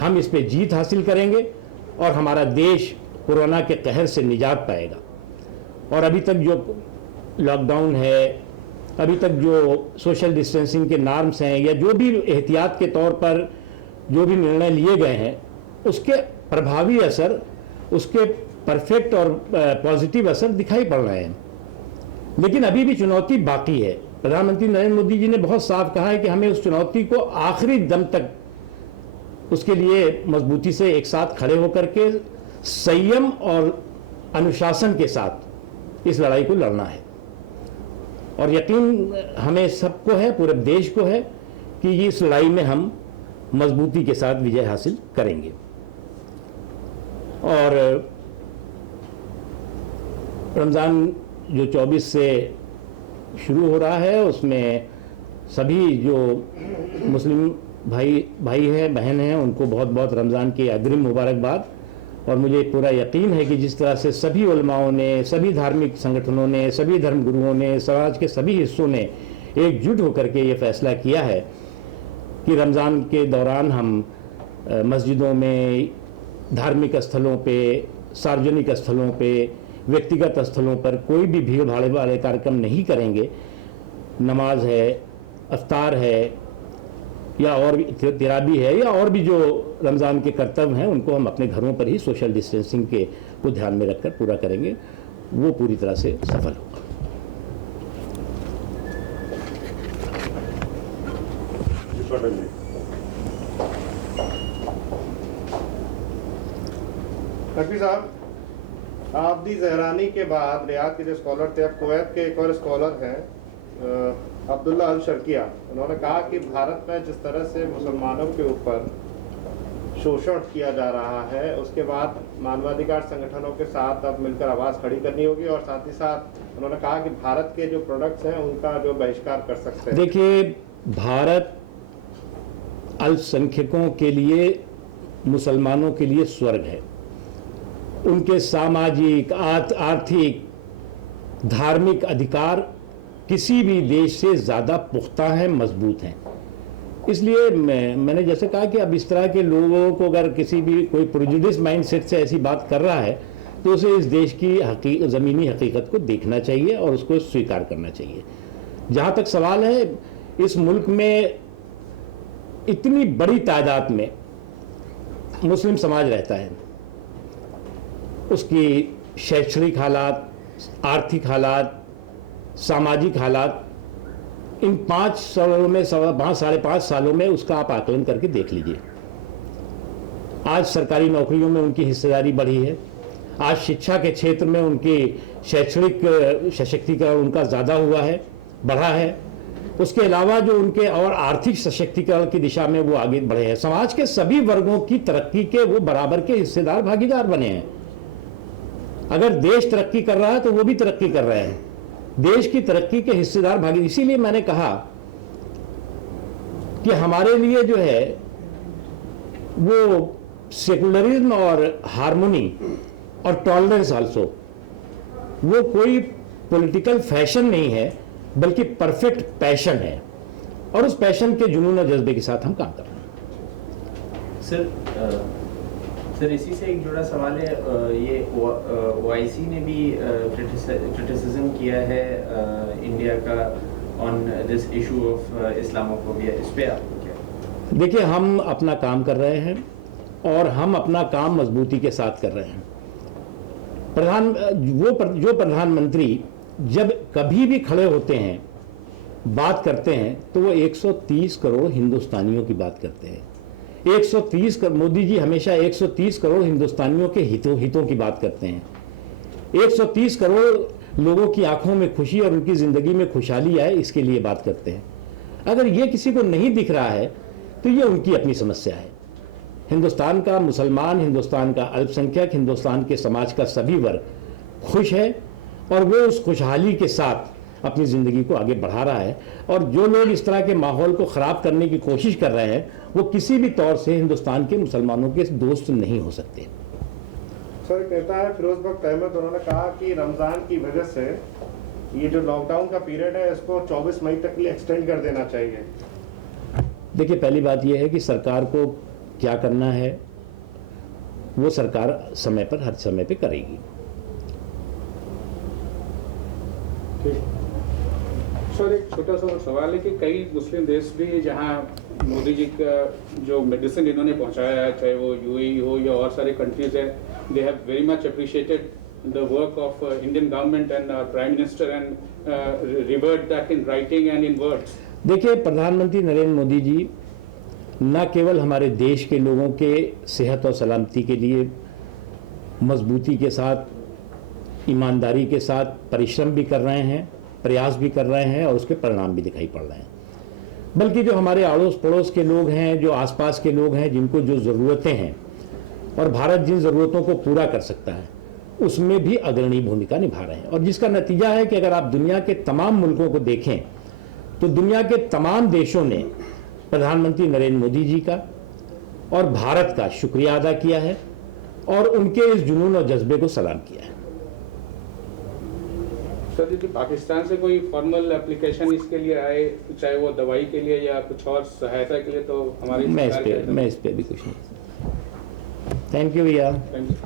हम इस पे जीत हासिल करेंगे और हमारा देश कोरोना के कहर से निजात पाएगा। और अभी तक जो लॉकडाउन है, अभी तक जो सोशल डिस्टेंसिंग के नॉर्म्स हैं या जो भी एहतियात के तौर पर जो भी निर्णय लिए गए हैं, उसके प्रभावी असर, उसके परफेक्ट और पॉजिटिव असर दिखाई पड़ रहे हैं। लेकिन अभी भी चुनौती बाकी है। प्रधानमंत्री नरेंद्र मोदी जी ने बहुत साफ कहा है कि हमें उस चुनौती को आखिरी दम तक उसके लिए मजबूती से एक साथ खड़े होकर के संयम और अनुशासन के साथ इस लड़ाई को लड़ना है। और यकीन हमें सबको है, पूरे देश को है कि इस लड़ाई में हम मजबूती के साथ विजय हासिल करेंगे। और रमज़ान जो 24 से शुरू हो रहा है, उसमें सभी जो मुस्लिम भाई हैं, बहन हैं, उनको बहुत बहुत रमज़ान की अग्रिम मुबारकबाद। और मुझे पूरा यकीन है कि जिस तरह से सभी उलमाओं ने, सभी धार्मिक संगठनों ने, सभी धर्मगुरुओं ने, समाज के सभी हिस्सों ने एकजुट होकर के ये फैसला किया है कि रमज़ान के दौरान हम मस्जिदों में, धार्मिक स्थलों पे, सार्वजनिक स्थलों पे, व्यक्तिगत स्थलों पर कोई भी भीड़ भाड़ वाले कार्यक्रम नहीं करेंगे। नमाज है, अफ्तार है, या और भी तिराबी है, या और भी जो रमज़ान के कर्तव्य हैं, उनको हम अपने घरों पर ही सोशल डिस्टेंसिंग के को ध्यान में रखकर पूरा करेंगे। वो पूरी तरह से सफल होगा। नकवी साहब, आबदी ज़हरानी के बाद रियाद के जो स्कॉलर थे, अब कुवैत के एक और स्कॉलर हैं अब्दुल्ला अल शर्किया, उन्होंने कहा कि भारत में जिस तरह से मुसलमानों के ऊपर शोषण किया जा रहा है, उसके बाद मानवाधिकार संगठनों के साथ अब मिलकर आवाज़ खड़ी करनी होगी। और साथ ही साथ उन्होंने कहा कि भारत के जो प्रोडक्ट्स हैं उनका जो बहिष्कार कर सकते हैं। देखिए, भारत अल्पसंख्यकों के लिए, मुसलमानों के लिए स्वर्ग है। उनके सामाजिक, आर्थिक, धार्मिक अधिकार किसी भी देश से ज़्यादा पुख्ता हैं, मजबूत हैं। इसलिए मैंने जैसे कहा कि अब इस तरह के लोगों को अगर किसी भी कोई प्रेजुडिस माइंडसेट से ऐसी बात कर रहा है, तो उसे इस देश की ज़मीनी हकीकत को देखना चाहिए और उसको स्वीकार करना चाहिए। जहाँ तक सवाल है, इस मुल्क में इतनी बड़ी तादाद में मुस्लिम समाज रहता है, उसकी शैक्षणिक हालात, आर्थिक हालात, सामाजिक हालात, इन 5 सालों में, 5-5.5 सालों में उसका आप आकलन करके देख लीजिए। आज सरकारी नौकरियों में उनकी हिस्सेदारी बढ़ी है, आज शिक्षा के क्षेत्र में उनकी शैक्षणिक सशक्तिकरण उनका ज़्यादा हुआ है, बढ़ा है। उसके अलावा जो उनके और आर्थिक सशक्तिकरण की दिशा में वो आगे बढ़े हैं। समाज के सभी वर्गों की तरक्की के वो बराबर के हिस्सेदार, भागीदार बने हैं। अगर देश तरक्की कर रहा है तो वो भी तरक्की कर रहे हैं, देश की तरक्की के हिस्सेदार भागी। इसीलिए मैंने कहा कि हमारे लिए जो है वो सेकुलरिज्म और हार्मोनी और टॉलरेंस आल्सो, वो कोई पॉलिटिकल फैशन नहीं है, बल्कि परफेक्ट पैशन है। और उस पैशन के जुनून और जज्बे के साथ हम काम कर रहे हैं। सर इसी से एक जुड़ा सवाल है, ये OIC ने भी क्रिटिसिज्म किया है इंडिया का on this issue of Islamophobia. इस पे आपको क्या? देखिए, हम अपना काम कर रहे हैं और हम अपना काम मजबूती के साथ कर रहे हैं। जो प्रधानमंत्री जब कभी भी खड़े होते हैं, बात करते हैं, तो वो 130 करोड़ हिंदुस्तानियों की बात करते हैं। 130 करोड़, मोदी जी हमेशा 130 करोड़ हिंदुस्तानियों के हितों की बात करते हैं। 130 करोड़ लोगों की आंखों में खुशी और उनकी जिंदगी में खुशहाली आए, इसके लिए बात करते हैं। अगर ये किसी को नहीं दिख रहा है तो ये उनकी अपनी समस्या है। हिंदुस्तान का मुसलमान, हिंदुस्तान का अल्पसंख्यक, हिंदुस्तान के समाज का सभी वर्ग खुश है और वो उस खुशहाली के साथ अपनी ज़िंदगी को आगे बढ़ा रहा है। और जो लोग इस तरह के माहौल को ख़राब करने की कोशिश कर रहे हैं, वो किसी भी तौर से हिंदुस्तान के मुसलमानों के दोस्त नहीं हो सकते। सर, कहता है फिरोज बख्त अहमद, उन्होंने कहा कि रमज़ान की वजह से ये जो लॉकडाउन का पीरियड है, इसको 24 मई तक के लिए एक्सटेंड कर देना चाहिए। देखिए, पहली बात यह है कि सरकार को क्या करना है वो सरकार समय पर, हर समय पे करेगी। सर, एक छोटा सा और सवाल है कि कई मुस्लिम देश भी जहां मोदी जी का जो मेडिसिन इन्होंने पहुंचाया है, चाहे वो यूएई हो या और सारे कंट्रीज है, they have very much appreciated the work of Indian government and Prime Minister and revert that in writing and in words. देखिए, प्रधानमंत्री नरेंद्र मोदी जी न केवल हमारे देश के लोगों के सेहत और सलामती के लिए मजबूती के साथ, ईमानदारी के साथ परिश्रम भी कर रहे हैं, प्रयास भी कर रहे हैं और उसके परिणाम भी दिखाई पड़ रहे हैं, बल्कि जो हमारे अड़ोस पड़ोस के लोग हैं, जो आसपास के लोग हैं, जिनको जो ज़रूरतें हैं और भारत जिन ज़रूरतों को पूरा कर सकता है उसमें भी अग्रणी भूमिका निभा रहे हैं। और जिसका नतीजा है कि अगर आप दुनिया के तमाम मुल्कों को देखें तो दुनिया के तमाम देशों ने प्रधानमंत्री नरेंद्र मोदी जी का और भारत का शुक्रिया अदा किया है और उनके इस जुनून और जज्बे को सलाम किया है। सर, यदि पाकिस्तान से कोई फॉर्मल एप्लीकेशन इसके लिए आए, चाहे वो दवाई के लिए या कुछ और सहायता के लिए, तो हमारी मैं इस पे अभी कुछ नहीं। थैंक यू भैया। Thank you.